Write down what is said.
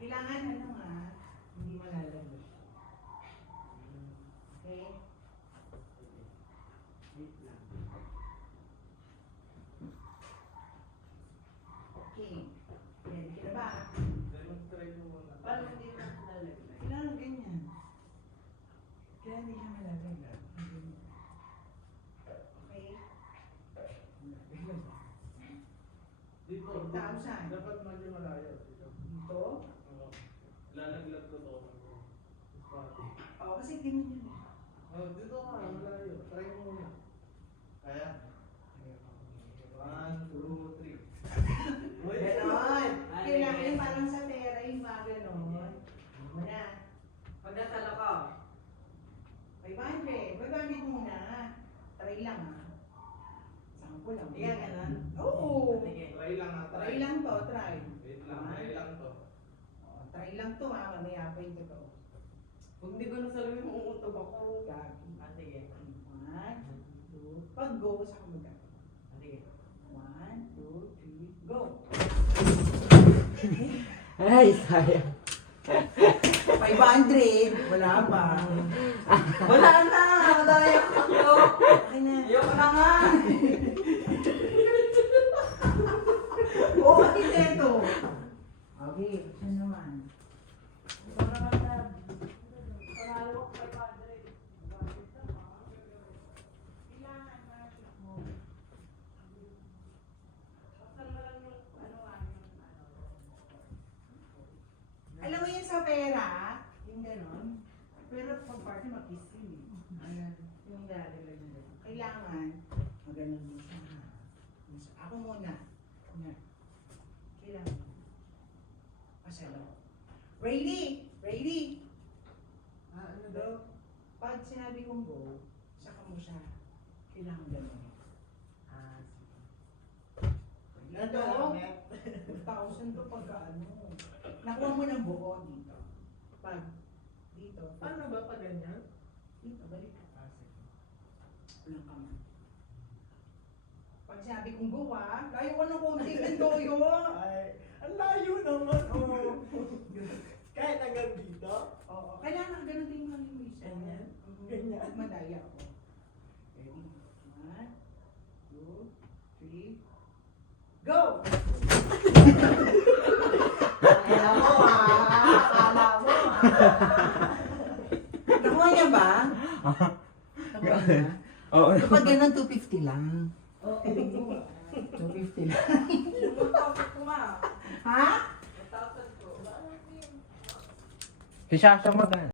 Kailangan ano nga, hindi malalagay. Okay? Wait lang. Okay. Ready ka na ba? Demonstrate mo muna. Paano hindi ka malalagay? Kailangan ganyan. Kaya hindi siya malalagay. Okay? Dito. Tao saan? Dapat medyo malayo. Dito. Dito? Oo. Lalaglag ko to. Oo, kasi ganyan yun. Oh, dito ka, malayo. Try mo muna. Kaya? 1, 2, 3. Wait. Ganon. Kailangan yung parang sa pera yung mga ganon. Muna. Pag natalo ko, 500. 500 muna. Try lang ha. Sample lang. Hindi ka ganon? Oo. Sige. Try lang ha. Try lang to, try. Wait lang, try lang to. Oh, try lang to ha. Mamaya pa yung totoo. Kung hindi ko nasaluhin mo utog ako. Gabi. Sige. 1, 2. Pag go, sa kamaga. Sige. 1, 2, 3, go! Ay, sayang. 500! Wala pa. Wala na! Madaya ko! Okay na. Ayoko na nga! Oo, bakit ito? Okay, ano naman? Alam mo yun sa pera, yung gano'n, pero pag party mag-kiss yun. Yung lalagay nila. Kailangan, maganon mo siya. Ako muna. Kailangan. Pasalo. Ready? Ready? Ano daw? Pag sinabi kong go, saka mo siya. Kailangan gano'n. Ito, 1,000 to pagka ano. Nakuha mo ng buo dito. Pag dito. Ano ba pa ganyan? Dito, balik ka. Walang kamay. Pag sinabi kong go ha, layo ko ng konti ng toyo. Ay, ang layo naman. Oh. Kahit hanggang dito? Oo, kailangan ganun din yung halimuisa. Ganyan? Ganyan. Madaya ako. Ready? 1, 2, 3, go! Akala mo akala mo Nakuha niya ba? Nakuha niya? Oo. Kapag ganun, 250 lang. Oo, 250 lang. Ha? Si Sasha magana.